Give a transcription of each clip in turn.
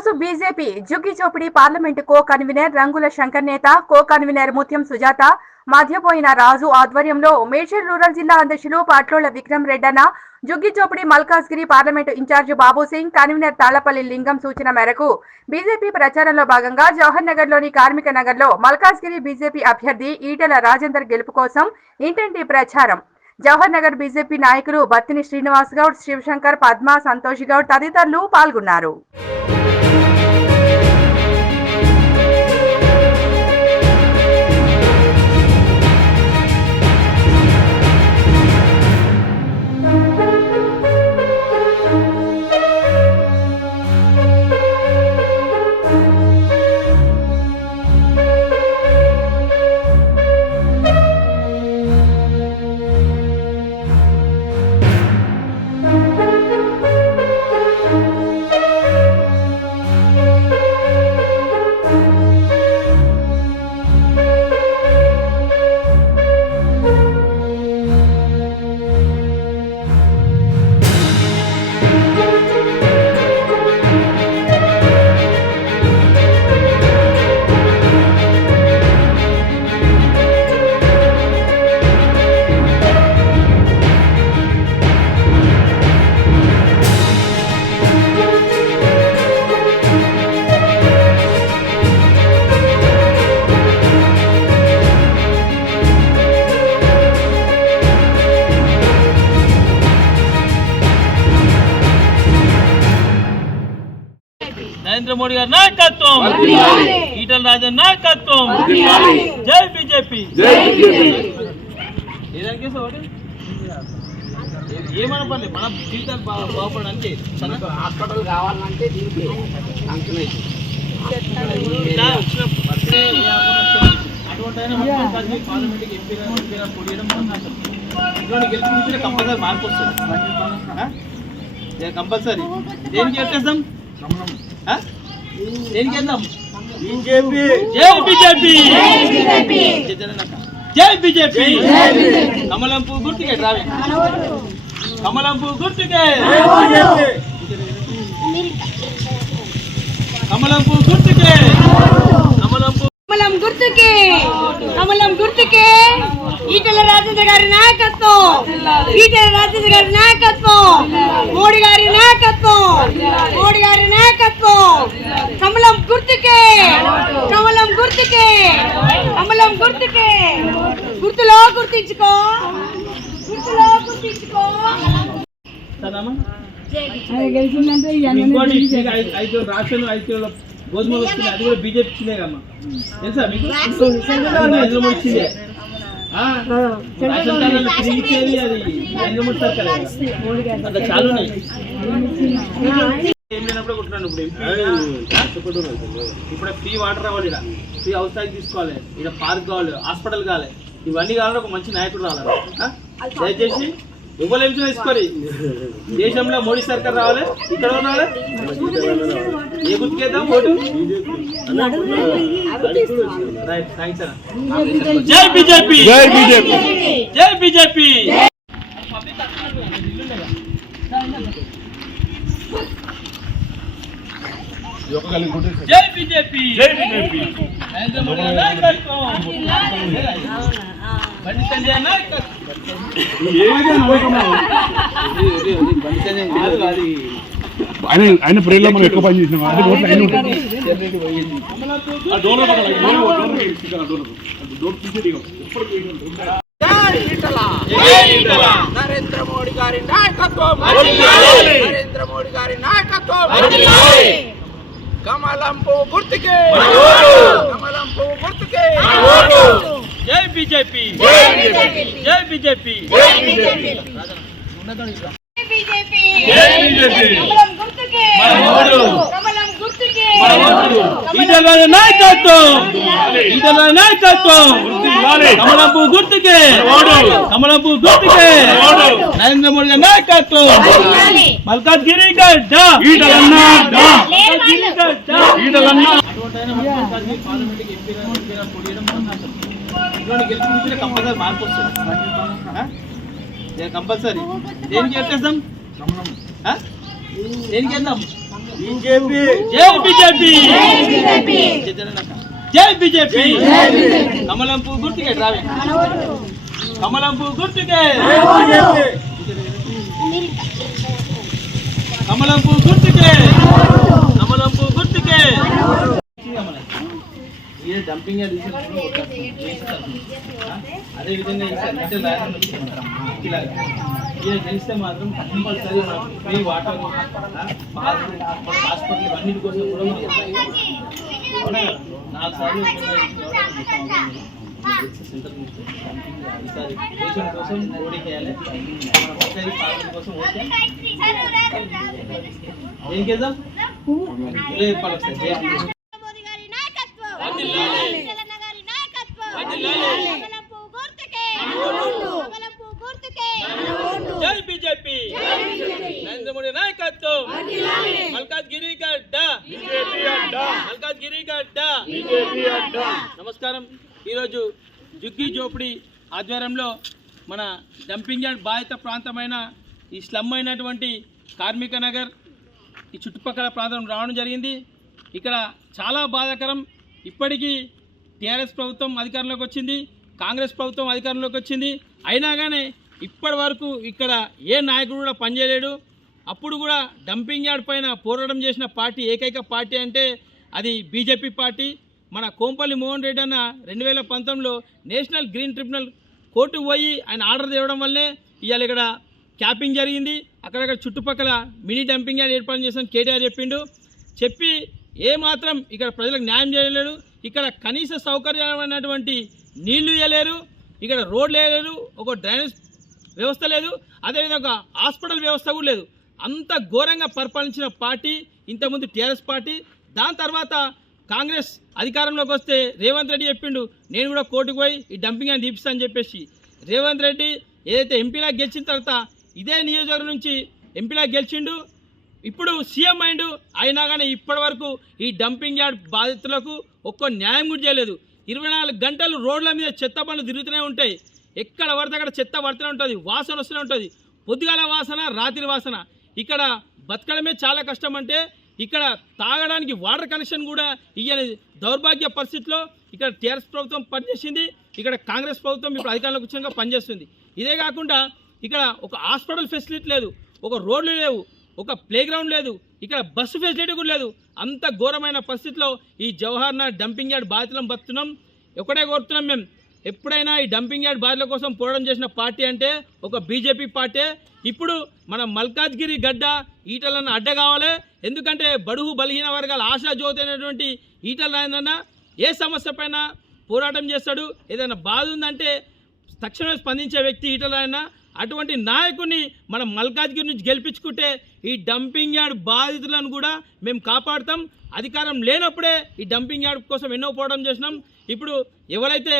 రోజు BJP Jhuggi చోపిడి parliament co convener రంగుల శంకర్ నేత, కో కన్వీనర్ ముత్యం సుజాత, మధ్యపోయిన రాజు ఆధ్వర్యంలో మేడ్చల్ రూరల్ జిల్లా అధ్యక్షులు పాట్లోళ్ల విక్రమ్ రెడ్డన్న, జుగ్గి చోపిడి మల్కాజ్గిరి పార్లమెంటు ఇన్ఛార్జ్ బాబు సింగ్, కన్వీనర్ తాళ్లపల్లి లింగం సూచన మేరకు బీజేపీ ప్రచారంలో భాగంగా జవహర్ నగర్ లోని కార్మిక నగర్ లో మల్కాజ్గిరి బీజేపీ అభ్యర్థి ఈటెల రాజేందర్ గెలుపు కోసం ఇంటింటి ప్రచారం. జవహర్ నగర్ బీజేపీ నాయకులు బత్తిని శ్రీనివాస్ గౌడ్, శివశంకర్, పద్మ, సంతోష్ గౌడ్ తదితరులు పాల్గొన్నారు. నరేంద్ర మోడీ గారి నాయకత్వం, ఈటల రాజన్ నాయకత్వం, జై బీజేపీ. ఏమన్నా పర్లేదు, మన జీవితాలు బాగుపడడానికి హాస్పిటల్ కావాలంటే దీనికి అటువంటి పార్లమెంట్కి ఎంపీ పొడియడం ఇటువంటి గెలిపించిన కంపల్సరీ మార్పు వస్తుంది. కంపల్సరీ దేనికి చెప్పేస్తాం, దేనికి వెళ్దాం. జై బీజేపీ, జై బీజేపీ. కమలం పువ్వు గుర్తుకే రావే, కమలం పువ్వు గుర్తుకే, కమలం పువ్వు గుర్తుకే, కమలం గుర్తుకే, కమలం గుర్తుకే. ఈటెల రాజేంద్ర గారి నాయకత్వం, ఈటెల రాజేంద్ర గారి నాయకత్వం, మోడీ గారి నాయకత్వం, మోడీ గారి నాయకత్వం. కమలం గుర్తుకే, కమలం గుర్తుకే, కమలం గుర్తుకే. గుర్తులో గుర్తించుకో, గుర్తులో గుర్తించుకో. ఇంకోటి రాష్ట్రంలో 5 గోధుమలు వస్తుంది, అది కూడా బీజేపీ ఇచ్చిందే కమ్మా, తెలుసా మీకు? నరేంద్ర మోడీ ఇచ్చిందే. రేషన్ కార్డులు ఫ్రీ ఇచ్చేది అది నరేంద్ర మోడీ సర్కార్. అంత చాలా ఉన్నాయి. ఏం లేనప్పుడు కొట్టున్నాను. ఇప్పుడు ఫ్రీ వాటర్ రావాలి, ఇక్కడ ఫ్రీ హౌస్ ట్యాక్స్ తీసుకోవాలి, ఇక్కడ పార్క్ కావాలి, హాస్పిటల్ కావాలి. ఇవన్నీ కావాలంటే ఒక మంచి నాయకుడు రావాలి. దయచేసి ఎవరు ఎంచుకుని తీసుకోవాలి. దేశంలో మోడీ సర్కార్ రావాలి, ఇక్కడ రావాలి. ఏ గుర్తుకేద్దాం ఓటు. రైట్, థ్యాంక్స్ అన్న. జై బీజేపీ, జై బీజేపీ, జై బీజేపీ. జై బీజేపీ, జై బీజేపీ. నరేంద్ర మోడీ నాయకత్వం, బండి సంజయ్ నాయకత్వం. ఆయన ప్రేరలో మనం ఎక్కువ పని చేసినాం. నరేంద్ర మోడీ గారి నాయకత్వం, నరేంద్ర మోడీ గారి నాయకత్వం. కమలం పువ్వు గుర్తుకే, కమలం పువ్వు గుర్తుకే. జై బీజేపీ, జై బీజేపీ. ఈటల నాయకత్వం, ఈటల నాయకత్వం. కమలం పువ్వు గుర్తుకే, కమలం పువ్వు గుర్తుకే. నరేంద్ర మోడీ గారి నాయకత్వం. మల్కాజ్గిరి గడ్డ ఈటలన్న, మల్కాజ్గిరి గడ్డ ఈటలన్న. పార్లమెంట్కి ఎంపీ పొడియడం ఇటువంటి గెలిపించిన కంపల్సరీ మార్పు వస్తుంది. కంపల్సరీ దేనికి చెప్పేస్తాం, దేనికి వెళ్దాం. బీజేపీ జై బీజేపీ జై బీజేపీ కమలం పువ్వు గుర్తుకే రావే కమలం పువ్వు గుర్తుకే కమలం పువ్వు గుర్తుకే కమలం పువ్వు గుర్తుకే ये डंपिंग అదే విధంగా ये తెలిస్తే మాత్రం కంపల్సరీ ఫ్రీ వాటర్ హాస్పిటల్ అన్నిటి కోసం కూడా అవునా 4 సార్లు ఈసారి దేశం కోసం ఓడి చేయాలి మన పక్కది పార్టీ కోసం ఓకే ఏం చేద్దాం జై బీజేపీ నరేంద్ర మోడీ నాయకత్వం మల్కాజ్గిరి గడ్డ మల్కాజ్గిరి గడ్డ. నమస్కారం. ఈరోజు జుగ్గి జోపిడి ఆధ్వర్యంలో మన డంపింగ్ యార్డ్ బాధిత ప్రాంతమైన ఈ స్లమ్ అయినటువంటి కార్మిక నగర్ ఈ చుట్టుపక్కల ప్రాంతం రావడం జరిగింది. ఇక్కడ చాలా బాధాకరం. ఇప్పటికీ టీఆర్ఎస్ ప్రభుత్వం అధికారంలోకి వచ్చింది, కాంగ్రెస్ ప్రభుత్వం అధికారంలోకి వచ్చింది, అయినా కానీ ఇప్పటి వరకు ఇక్కడ ఏ నాయకుడు కూడా పనిచేయలేడు. అప్పుడు కూడా డంపింగ్ యార్డ్ పైన పోరాటం చేసిన పార్టీ ఏకైక పార్టీ అంటే అది బీజేపీ పార్టీ. మన కోంపల్లి మోహన్ రెడ్డి అన్న 2019లో నేషనల్ గ్రీన్ ట్రిబ్యునల్ కోర్టుకు పోయి ఆయన ఆర్డర్ తేవడం వల్లే ఇవాళ ఇక్కడ క్యాపింగ్ జరిగింది. అక్కడక్కడ చుట్టుపక్కల మినీ డంపింగ్ యార్డ్ ఏర్పాటు చేసాను కేటీఆర్ చెప్పి ఏమాత్రం ఇక్కడ ప్రజలకు న్యాయం చేయలేడు. ఇక్కడ కనీస సౌకర్యమైనటువంటి నీళ్లు ఇవ్వలేరు, ఇక్కడ రోడ్లు వేయలేరు, ఒక డ్రైనేజ్ వ్యవస్థ లేదు, అదేవిధంగా హాస్పిటల్ వ్యవస్థ కూడా లేదు. అంత ఘోరంగా పరిపాలించిన పార్టీ ఇంతకుముందు టీఆర్ఎస్ పార్టీ. దాని తర్వాత కాంగ్రెస్ అధికారంలోకి వస్తే రేవంత్ రెడ్డి చెప్పిండు నేను కూడా కోర్టుకు పోయి ఈ డంపింగ్ అని తీపిస్తా అని చెప్పేసి. రేవంత్ రెడ్డి ఏదైతే ఎంపీలా గెలిచిన తర్వాత ఇదే నియోజకవర్గం నుంచి ఎంపీలా గెలిచిండు, ఇప్పుడు సీఎం అయిండు, అయినా కానీ ఇప్పటి వరకు ఈ డంపింగ్ యార్డ్ బాధితులకు ఒక్క న్యాయం కూడా చేయలేదు. 24 గంటలు రోడ్ల మీద చెత్త బండ్లు తిరుగుతూనే ఉంటాయి, ఎక్కడ పడితే అక్కడ చెత్త పడుతూనే ఉంటుంది, వాసన వస్తూనే ఉంటుంది, పొద్దుగాల వాసన రాత్రి వాసన. ఇక్కడ బతకడమే చాలా కష్టం. అంటే ఇక్కడ తాగడానికి వాటర్ కనెక్షన్ కూడా ఇయ్యని దౌర్భాగ్య పరిస్థితిలో ఇక్కడ టీఆర్ఎస్ ప్రభుత్వం పనిచేసింది, ఇక్కడ కాంగ్రెస్ ప్రభుత్వం ఇప్పుడు అధికారంలోకి వచ్చాక పనిచేస్తుంది. ఇదే కాకుండా ఇక్కడ ఒక హాస్పిటల్ ఫెసిలిటీ లేదు, ఒక రోడ్లు లేవు, ఒక ప్లే గ్రౌండ్ లేదు, ఇక్కడ బస్సు ఫెసిలిటీ కూడా లేదు. అంత ఘోరమైన పరిస్థితిలో ఈ జవహర్నగర్ డంపింగ్ యార్డ్ బాధితులను బతున్నాం. ఒకటే కోరుతున్నాం మేము, ఎప్పుడైనా ఈ డంపింగ్ యార్డ్ బాధితుల కోసం పోరాటం చేసిన పార్టీ అంటే ఒక బీజేపీ పార్టీ. ఇప్పుడు మన మల్కాజ్గిరి గడ్డ ఈటలను అడ్డ కావాలి. ఎందుకంటే బడుగు బలహీన వర్గాల ఆశా జ్యోతి అయినటువంటి ఈటల రాజేంద్రన్న ఏ సమస్య పైన పోరాటం చేస్తాడు, ఏదైనా బాధ ఉందంటే తక్షణమే స్పందించే వ్యక్తి ఈటల రాజేంద్ర. అటువంటి నాయకుడిని మనం మల్కాజ్గిరి నుంచి గెలిపించుకుంటే ఈ డంపింగ్ యార్డ్ బాధితులను కూడా మేము కాపాడుతాం. అధికారం లేనప్పుడే ఈ డంపింగ్ యార్డ్ కోసం ఎన్నో పోరాటం చేసినాం. ఇప్పుడు ఎవరైతే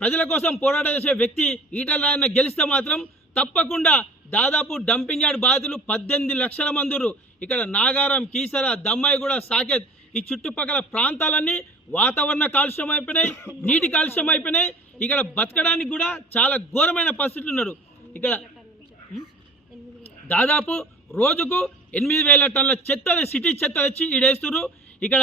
ప్రజల కోసం పోరాటం చేసే వ్యక్తి ఈటల రాజేంద్ర గెలిస్తే మాత్రం తప్పకుండా దాదాపు డంపింగ్ యార్డ్ బాధితులు 18 లక్షల మంది ఇక్కడ నాగారం, కీసర, దమ్మాయిగూడ, సాకేత్ ఈ చుట్టుపక్కల ప్రాంతాలన్నీ వాతావరణ కాలుష్యం అయిపోయినాయి, నీటి కాలుష్యం అయిపోయినాయి. ఇక్కడ బతకడానికి కూడా చాలా ఘోరమైన పరిస్థితులు ఉన్నారు. ఇక్కడ దాదాపు రోజుకు 8,000 టన్నుల చెత్త సిటీ చెత్త తెచ్చి ఈడేస్తున్నారు. ఇక్కడ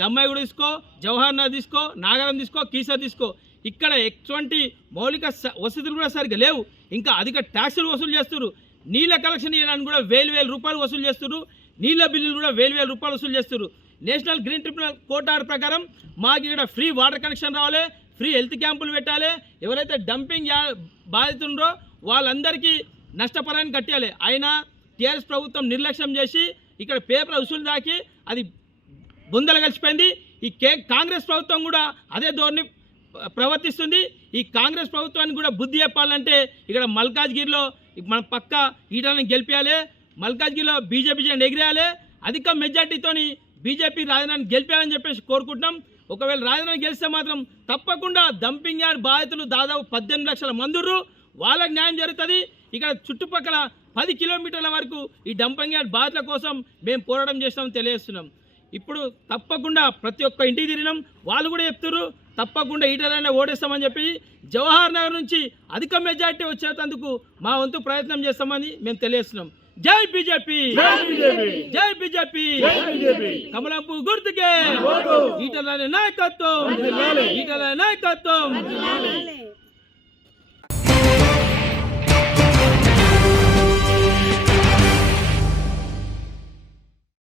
దమ్మాయిగూడ తీసుకో, జవహర్నగర్ తీసుకో, నాగారం తీసుకో, కీసర తీసుకో, ఇక్కడ ఎటువంటి మౌలిక వసతులు కూడా సరిగ్గా లేవు. ఇంకా అధిక ట్యాక్సులు వసూలు చేస్తున్నారు. నీళ్ళ కలెక్షన్ ఇవ్వడానికి కూడా 1,000 రూపాయలు వసూలు చేస్తున్నారు. నీళ్ళ బిల్లులు కూడా 1,000 రూపాయలు వసూలు చేస్తున్నారు. National green tribunal court order ప్రకారం మాకు ఇక్కడ ఫ్రీ వాటర్ కనెక్షన్ రావాలి, ఫ్రీ హెల్త్ క్యాంపులు పెట్టాలి, ఎవరైతే డంపింగ్ బాధితుండ్రో వాళ్ళందరికీ నష్టపరాన్ని కట్టాలి. అయినా టీఆర్ఎస్ ప్రభుత్వం నిర్లక్ష్యం చేసి ఇక్కడ పేపర్ వసూలు దాకి అది బుందలు కలిసిపోయింది. ఈ కాంగ్రెస్ ప్రభుత్వం కూడా అదే ధోరణి ప్రవర్తిస్తుంది. ఈ కాంగ్రెస్ ప్రభుత్వానికి కూడా బుద్ధి చెప్పాలంటే ఇక్కడ మల్కాజ్గిరిలో మన పక్క ఈటలను గెలిపించాలి, మల్కాజ్గిరిలో బీజేపీ జెండా ఎగిరేయాలి, అధిక మెజార్టీతోని బీజేపీ రాజధానిని గెలిపాలని చెప్పేసి కోరుకుంటున్నాం. ఒకవేళ రాజధాని గెలిస్తే మాత్రం తప్పకుండా డంపింగ్ యార్డ్ బాధితులు దాదాపు 18 లక్షల మంది వాళ్ళకి న్యాయం జరుగుతుంది. ఇక్కడ చుట్టుపక్కల 10 కిలోమీటర్ల వరకు ఈ డంపింగ్ యార్డ్ బాధితుల కోసం మేము పోరాటం చేస్తామని తెలియజేస్తున్నాం. ఇప్పుడు తప్పకుండా ప్రతి ఒక్క ఇంటికి తిరిగినాం, వాళ్ళు కూడా చెప్తున్నారు తప్పకుండా ఈటలైనా ఓడేస్తామని చెప్పి జవహర్ నగర్ నుంచి అధిక మెజార్టీ వచ్చేందుకు మా వంతు ప్రయత్నం చేస్తామని మేము తెలియజేస్తున్నాం. జై బీజేపీ జై బీజేపీ జై బీజేపీ జై బీజేపీ కమలం పువ్వు గుర్తుకే ఓటు ఈటల నాయకత్వం వర్ధిల్లాలి. ఈటల నాయకత్వం